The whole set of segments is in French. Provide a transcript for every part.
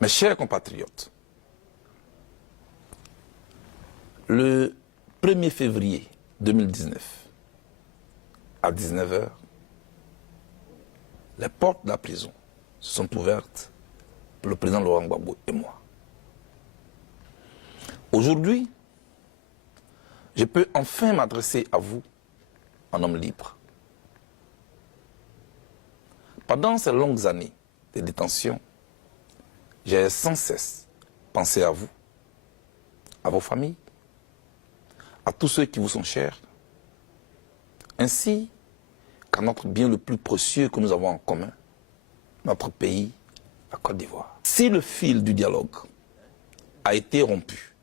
Mes chers compatriotes, le 1er février 2019, à 19 h, les portes de la prison se sont ouvertes pour le président Laurent Gbagbo et moi. Aujourd'hui, je peux enfin m'adresser à vous en homme libre. Pendant ces longues années de détention, j'ai sans cesse pensé à vous, à vos familles, à tous ceux qui vous sont chers, ainsi qu'à notre bien le plus précieux que nous avons en commun, notre pays, la Côte d'Ivoire. Si le fil du dialogue a été rompu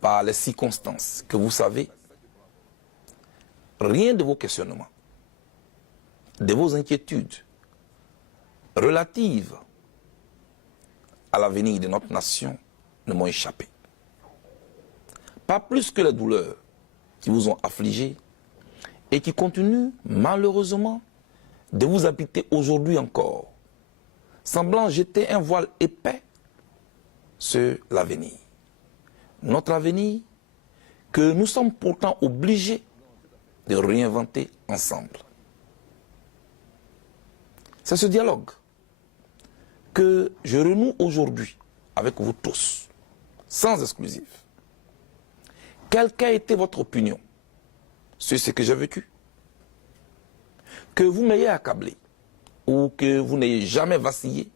par les circonstances que vous savez, rien de vos questionnements, de vos inquiétudes relatives à l'avenir de notre nation ne m'ont échappé. Pas plus que les douleurs qui vous ont affligé et qui continuent malheureusement de vous habiter aujourd'hui encore, semblant jeter un voile épais sur l'avenir. Notre avenir que nous sommes pourtant obligés de réinventer ensemble. C'est ce dialogue que je renoue aujourd'hui avec vous tous, sans exclusive. Quelle qu'a été votre opinion sur ce que j'ai vécu? Que vous m'ayez accablé ou que vous n'ayez jamais vacillé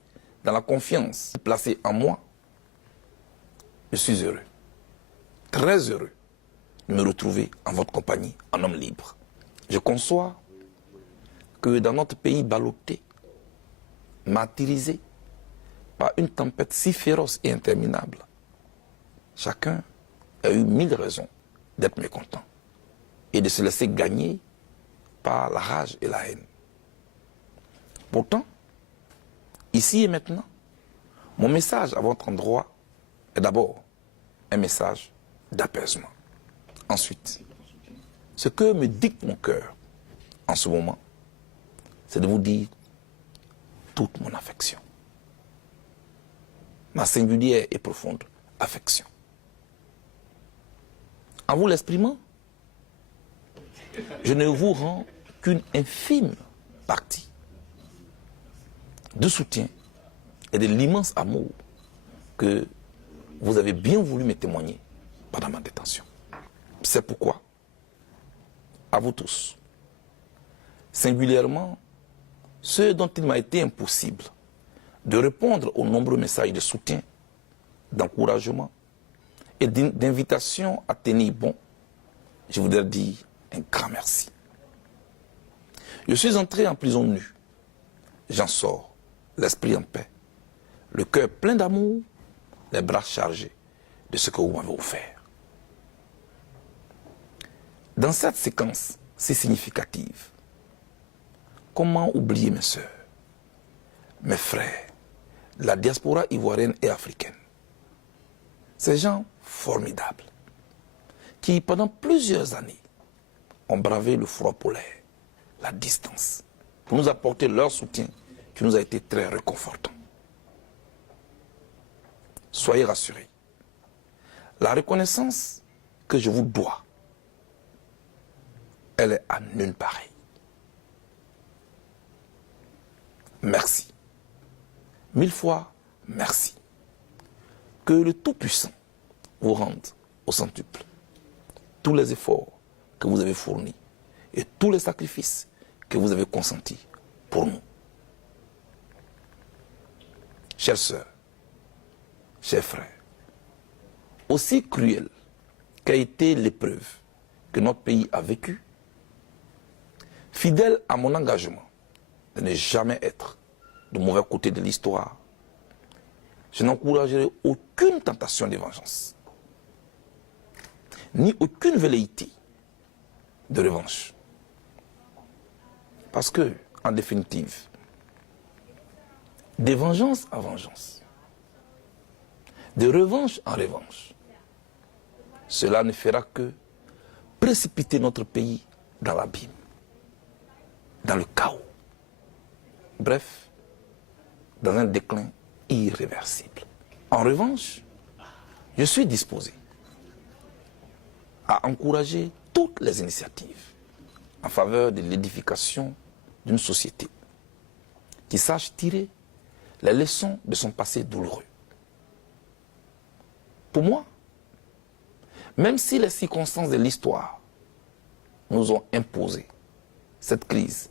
dans la confiance placée en moi, je suis heureux, très heureux de me retrouver en votre compagnie, en homme libre. Je conçois que dans notre pays ballotté, martyrisé par une tempête si féroce et interminable, chacun a eu 1000 raisons d'être mécontent et de se laisser gagner par la rage et la haine. Pourtant, ici et maintenant, mon message à votre endroit est d'abord un message d'apaisement. Ensuite, ce que me dicte mon cœur en ce moment, c'est de vous dire toute mon affection. Ma singulière et profonde affection. En vous l'exprimant, je ne vous rends qu'une infime partie de soutien et de l'immense amour que vous avez bien voulu me témoigner pendant ma détention. C'est pourquoi, à vous tous, singulièrement ceux dont il m'a été impossible de répondre aux nombreux messages de soutien, d'encouragement et d'invitation à tenir bon, je voudrais dire un grand merci. Je suis entré en prison nue. J'en sors, l'esprit en paix, le cœur plein d'amour, les bras chargés de ce que vous m'avez offert. Dans cette séquence si significative, comment oublier mes sœurs, mes frères, la diaspora ivoirienne et africaine? Ces gens formidables qui, pendant plusieurs années, ont bravé le froid polaire, la distance, pour nous apporter leur soutien qui nous a été très réconfortant. Soyez rassurés. La reconnaissance que je vous dois, elle est à nulle pareille. Merci. 1000 fois merci. Que le Tout-Puissant vous rende au centuple tous les efforts que vous avez fournis et tous les sacrifices que vous avez consentis pour nous. Chères sœurs, chers frères, aussi cruelle qu'a été l'épreuve que notre pays a vécue, fidèle à mon engagement de ne jamais être du mauvais côté de l'histoire, je n'encouragerai aucune tentation de vengeance, ni aucune velléité de revanche. Parce que, en définitive, de vengeance à vengeance, de revanche en revanche, cela ne fera que précipiter notre pays dans l'abîme, dans le chaos. Bref, dans un déclin irréversible. En revanche, je suis disposé à encourager toutes les initiatives en faveur de l'édification d'une société qui sache tirer les leçons de son passé douloureux. Pour moi, même si les circonstances de l'histoire nous ont imposé cette crise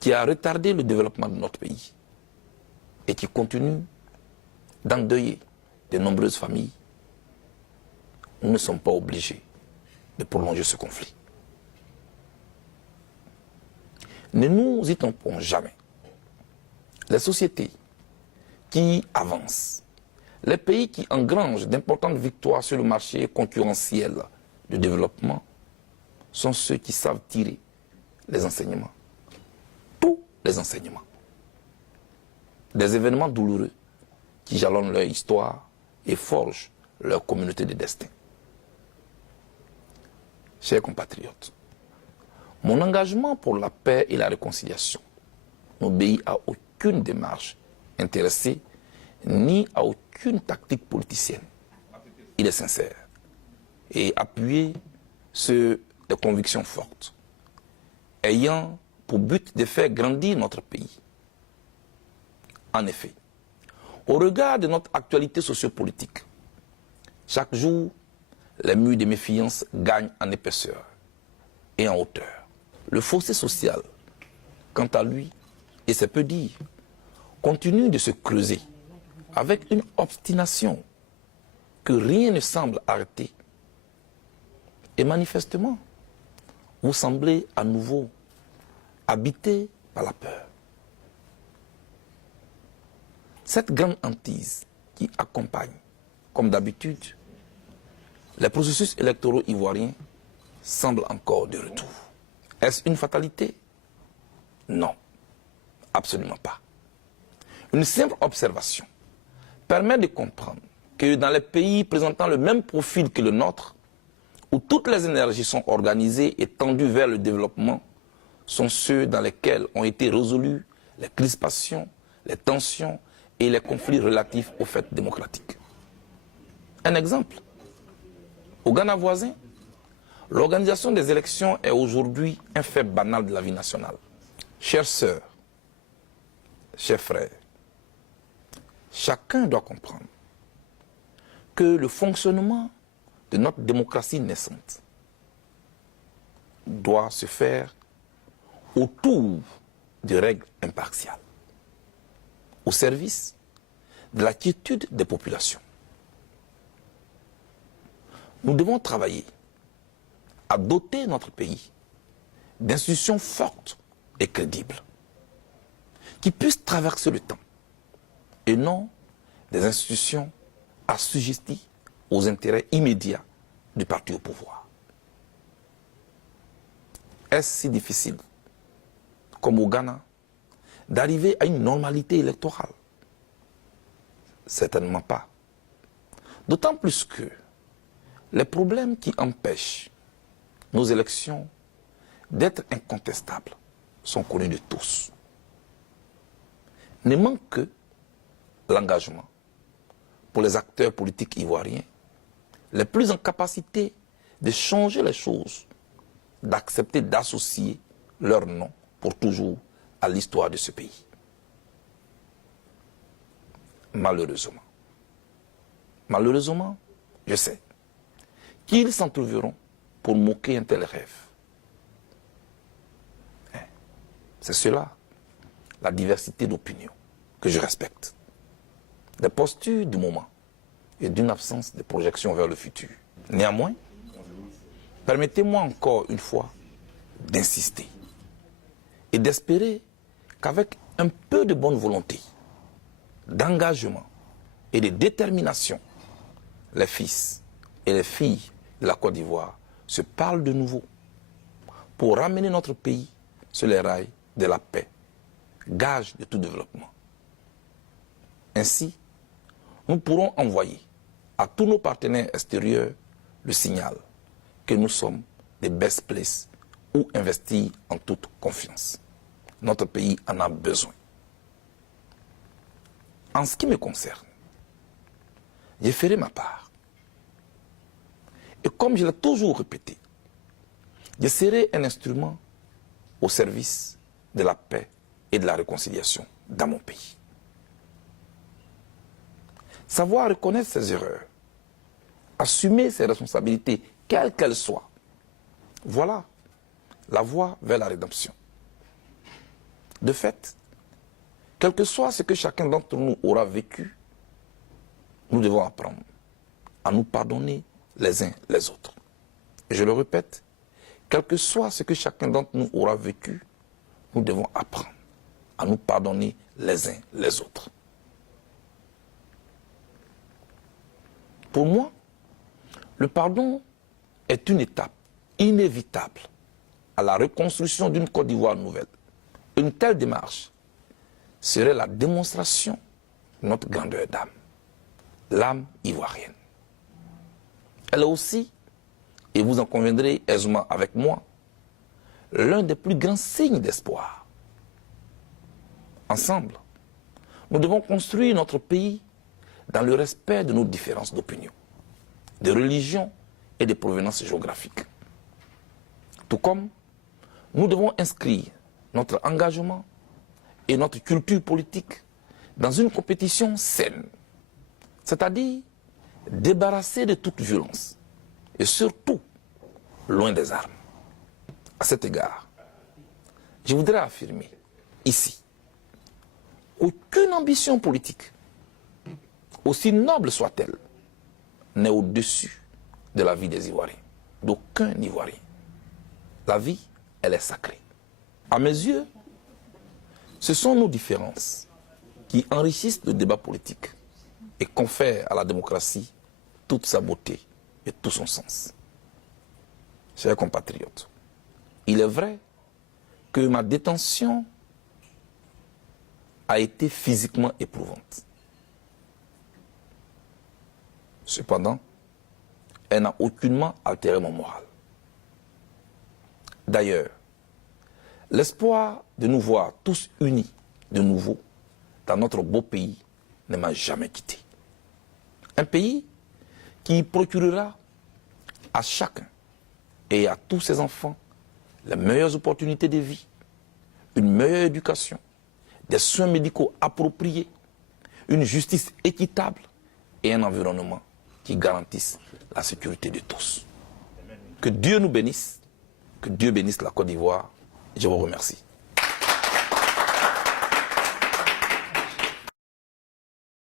qui a retardé le développement de notre pays et qui continue d'endeuiller de nombreuses familles, nous ne sommes pas obligés de prolonger ce conflit. Ne nous y trompons jamais. Les sociétés qui avancent, les pays qui engrangent d'importantes victoires sur le marché concurrentiel de développement sont ceux qui savent tirer les enseignements, tous les enseignements, des événements douloureux qui jalonnent leur histoire et forgent leur communauté de destin. Chers compatriotes, mon engagement pour la paix et la réconciliation n'obéit à aucune démarche intéressée ni à aucune tactique politicienne. Il est sincère et appuyé sur des convictions fortes, ayant pour but de faire grandir notre pays. En effet, au regard de notre actualité sociopolitique, chaque jour, les murs de méfiance gagnent en épaisseur et en hauteur. Le fossé social, quant à lui, et c'est peu dire, continue de se creuser avec une obstination que rien ne semble arrêter. Et manifestement, vous semblez à nouveau habité par la peur. Cette grande hantise qui accompagne, comme d'habitude, les processus électoraux ivoiriens semble encore de retour. Est-ce une fatalité? Non, absolument pas. Une simple observation permet de comprendre que dans les pays présentant le même profil que le nôtre, où toutes les énergies sont organisées et tendues vers le développement, sont ceux dans lesquels ont été résolus les crispations, les tensions et les conflits relatifs aux fêtes démocratiques. Un exemple. Au Ghana voisin, l'organisation des élections est aujourd'hui un fait banal de la vie nationale. Chères sœurs, chers frères, chacun doit comprendre que le fonctionnement de notre démocratie naissante doit se faire autour de règles impartiales, au service de la quiétude des populations. Nous devons travailler à doter notre pays d'institutions fortes et crédibles qui puissent traverser le temps et non des institutions assujetties aux intérêts immédiats du parti au pouvoir. Est-ce si difficile, comme au Ghana, d'arriver à une normalité électorale? Certainement pas. D'autant plus que les problèmes qui empêchent nos élections d'être incontestables sont connus de tous. Ne manque que l'engagement pour les acteurs politiques ivoiriens les plus en capacité de changer les choses, d'accepter d'associer leur nom pour toujours à l'histoire de ce pays. Malheureusement, je sais qu'ils s'en trouveront pour moquer un tel rêve. C'est cela, la diversité d'opinions, que je respecte, des postures du moment et d'une absence de projection vers le futur. Néanmoins, permettez-moi encore une fois d'insister et d'espérer qu'avec un peu de bonne volonté, d'engagement et de détermination, les fils et les filles de la Côte d'Ivoire se parlent de nouveau pour ramener notre pays sur les rails de la paix, gage de tout développement. Ainsi, nous pourrons envoyer à tous nos partenaires extérieurs le signal que nous sommes des best places où investir en toute confiance. Notre pays en a besoin. En ce qui me concerne, je ferai ma part. Et comme je l'ai toujours répété, je serai un instrument au service de la paix et de la réconciliation dans mon pays. Savoir reconnaître ses erreurs, assumer ses responsabilités, quelles qu'elles soient, voilà la voie vers la rédemption. De fait, quel que soit ce que chacun d'entre nous aura vécu, nous devons apprendre à nous pardonner les uns les autres. Et je le répète, quel que soit ce que chacun d'entre nous aura vécu, nous devons apprendre à nous pardonner les uns les autres. Pour moi, le pardon est une étape inévitable à la reconstruction d'une Côte d'Ivoire nouvelle. Une telle démarche serait la démonstration de notre grandeur d'âme, l'âme ivoirienne. Elle est aussi, et vous en conviendrez aisément avec moi, l'un des plus grands signes d'espoir. Ensemble, nous devons construire notre pays dans le respect de nos différences d'opinion, de religion et de provenance géographique. Tout comme nous devons inscrire notre engagement et notre culture politique dans une compétition saine, c'est-à-dire débarrassée de toute violence et surtout loin des armes. À cet égard, je voudrais affirmer ici, aucune ambition politique, aussi noble soit-elle, n'est au-dessus de la vie des Ivoiriens, d'aucun Ivoirien. La vie, elle est sacrée. À mes yeux, ce sont nos différences qui enrichissent le débat politique et confèrent à la démocratie toute sa beauté et tout son sens. Chers compatriotes, il est vrai que ma détention a été physiquement éprouvante. Cependant, elle n'a aucunement altéré mon moral. D'ailleurs, l'espoir de nous voir tous unis de nouveau dans notre beau pays ne m'a jamais quitté. Un pays qui procurera à chacun et à tous ses enfants les meilleures opportunités de vie, une meilleure éducation, des soins médicaux appropriés, une justice équitable et un environnement qui garantisse la sécurité de tous. Que Dieu nous bénisse, que Dieu bénisse la Côte d'Ivoire. Je vous remercie.